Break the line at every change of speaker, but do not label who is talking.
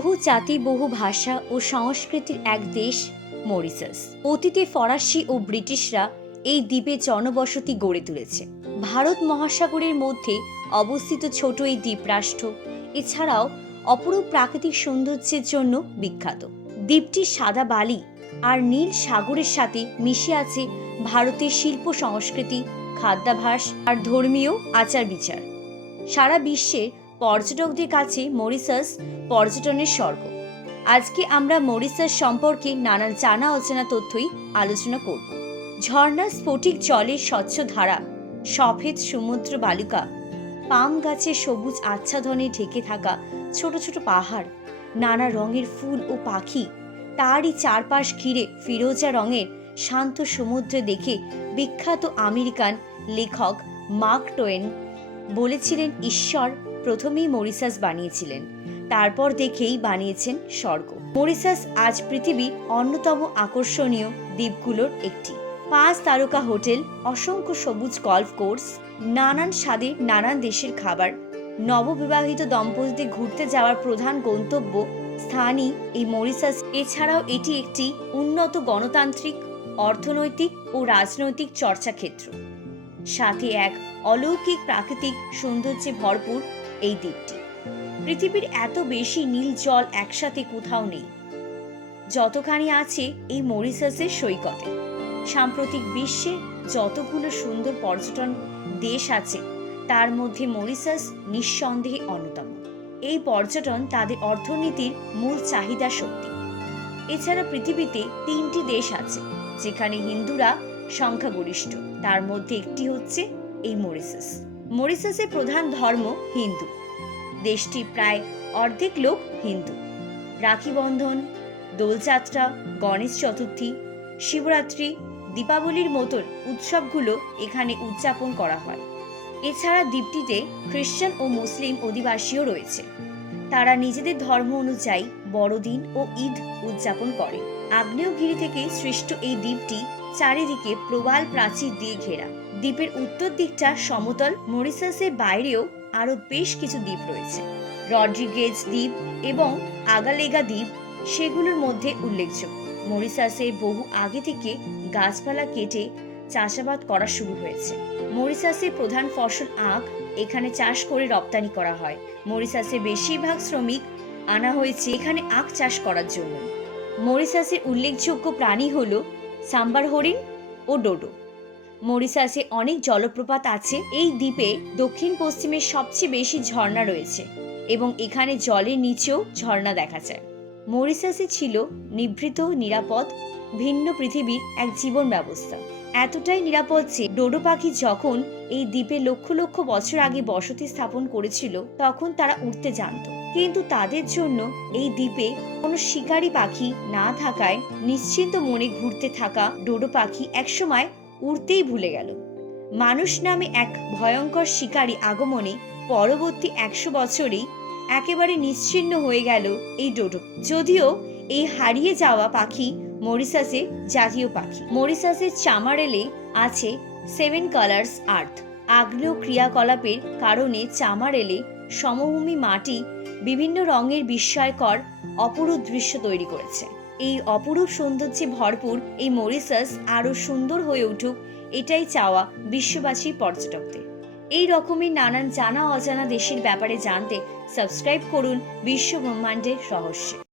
বহু জাতি, বহু ভাষা ও সংস্কৃতির এক দেশ মরিসাস। অতীতে ফরাসি ও ব্রিটিশরা এই দ্বীপে জনবসতি গড়ে তুলেছে। ভারত মহাসাগরের মধ্যে অবস্থিত ছোট এই দ্বীপরাষ্ট্র, এছাড়াও অপরূপ প্রাকৃতিক সৌন্দর্যের জন্য বিখ্যাত। দ্বীপটি সাদা বালি আর নীল সাগরের সাথে মিশে আছে ভারতের শিল্প সংস্কৃতি, খাদ্যাভাস আর ধর্মীয় আচার বিচার সারা বিশ্বের পর্যটকদের কাছে মরিসাস পর্যটনের স্বর্গ। আজকে আমরা মরিসাস সম্পর্কে নানান জানা অজানা তথ্যই আলোচনা করব। ঝর্ণা স্ফটিক জলের স্বচ্ছ ধারা, সফেদ সমুদ্র বালুকা, পাম গাছের সবুজ আচ্ছাদনে ঢেকে থাকা ছোট ছোট পাহাড়, নানা রঙের ফুল ও পাখি, তারই চারপাশ ঘিরে ফিরোজা রঙের শান্ত সমুদ্র দেখে বিখ্যাত আমেরিকান লেখক মার্ক টোয়েন বলেছিলেন, ঈশ্বর প্রথমেই মরিসাস বানিয়েছিলেন, তারপর দেখেই বানিয়েছেন স্বর্গ। মরিসাস আজ পৃথিবীর অন্যতম আকর্ষণীয় দ্বীপগুলোর একটি। পাঁচ তারকা হোটেল, অসংখ্য সবুজ গল্ফ কোর্স, নানান স্বাদের নানান দেশের খাবার, নববিবাহিত দম্পতিদের ঘুরতে যাওয়ার প্রধান গন্তব্য স্থানই এই মরিসাস। এছাড়াও এটি একটি উন্নত গণতান্ত্রিক, অর্থনৈতিক ও রাজনৈতিক চর্চাক্ষেত্র। সাথে এক অলৌকিক প্রাকৃতিক সৌন্দর্যে ভরপুর এই দ্বীপটি। পৃথিবীর এত বেশি নীল জল একসাথে কোথাও নেই। যতখানি আছে এই মরিসাসের সৈকতে। সাম্প্রতিক বিশ্বে যতগুলো সুন্দর পর্যটন দেশ আছে, তার মধ্যে মরিসাস নিঃসন্দেহে অন্যতম। এই পর্যটন তাদের অর্থনীতির মূল চাহিদা শক্তি। এছাড়া পৃথিবীতে তিনটি দেশ আছে, যেখানে হিন্দুরা সংখ্যাগরিষ্ঠ। তার মধ্যে একটি হচ্ছে এই মরিসাস। মরিসাসের প্রধান ধর্ম হিন্দু। দেশটি প্রায় অর্ধেক লোক হিন্দু। রাখি বন্ধন, দোলযাত্রা, গণেশ চতুর্থী, শিবরাত্রি, দীপাবলির মতন উৎসবগুলো এখানে উদযাপন করা হয়। এছাড়া দ্বীপটিতে খ্রিস্টান ও মুসলিম অধিবাসীও রয়েছে। তারা নিজেদের ধর্ম অনুযায়ী বড়দিন ও ঈদ উদযাপন করে। আগ্নেয়গিরি থেকে সৃষ্ট এই দ্বীপটি চারিদিকে প্রবাল প্রাচীর দিয়ে ঘেরা। দ্বীপের উত্তর দিকটা সমতল, মরিসাসের বাইরেও আরও বেশ কিছু দ্বীপ রয়েছে। রড্রিগেজ দ্বীপ এবং আগালেগা দ্বীপ, সেগুলোর মধ্যে উল্লেখযোগ্য। মরিসাসে বহু আগে থেকে গাছপালা কেটে চাষাবাদ করা শুরু হয়েছে। মরিসাসের প্রধান ফসল আখ, এখানে চাষ করে রপ্তানি করা হয়। মরিসাসে বেশিরভাগ শ্রমিক আনা হয়েছে এখানে আখ চাষ করার জন্য। মরিসাসের উল্লেখযোগ্য প্রাণী হল সাম্বার হরিণ ও ডোডো। মরিসাসে অনেক জলপ্রপাত আছে। এই দ্বীপে দক্ষিণ পশ্চিমে সবচেয়ে বেশি ঝর্ণা রয়েছে এবং এখানে জলের নিচেও ঝর্ণা দেখা যায়। মরিসাসে ছিল নিভৃত, নিরাপদ, ভিন্ন পৃথিবীর এক জীবন ব্যবস্থা। এতটাই নিরাপদ যে ডোডো পাখি যখন এই দ্বীপে লক্ষ লক্ষ বছর আগে বসতি স্থাপন করেছিল, তখন তারা উঠতে জানত। কিন্তু তাদের জন্য এই দ্বীপে কোনো শিকারী পাখি না থাকায় নিশ্চিন্ত মনে ঘুরতে থাকা ডোডো পাখি একসময় উড়তেই ভুলে গেল। মানুষ নামে এক ভয়ঙ্কর শিকারী আগমনে পরবর্তী একশো বছরেই একেবারে নিশ্চিন্ন হয়ে গেল এই ডোডো। যদিও এই হারিয়ে যাওয়া পাখি মরিসাসের জাতীয় পাখি। মরিসাসের চামারেলে আছে সেভেন কালার্স আর্থ। আগ্নেয় ক্রিয়াকলাপের কারণে চামারেলে সমভূমি মাটি বিভিন্ন রঙের বিস্ময়কর অপরূপ দৃশ্য তৈরি করেছে। এই অপরূপ সৌন্দর্যে ভরপুর এই মরিসাস আরও সুন্দর হয়ে উঠুক, এটাই চাওয়া বিশ্ববাসী পর্যটকদের। এই রকমই নানান জানা অজানা দেশের ব্যাপারে জানতে সাবস্ক্রাইব করুন বিশ্ব ব্রহ্মাণ্ডের রহস্যে।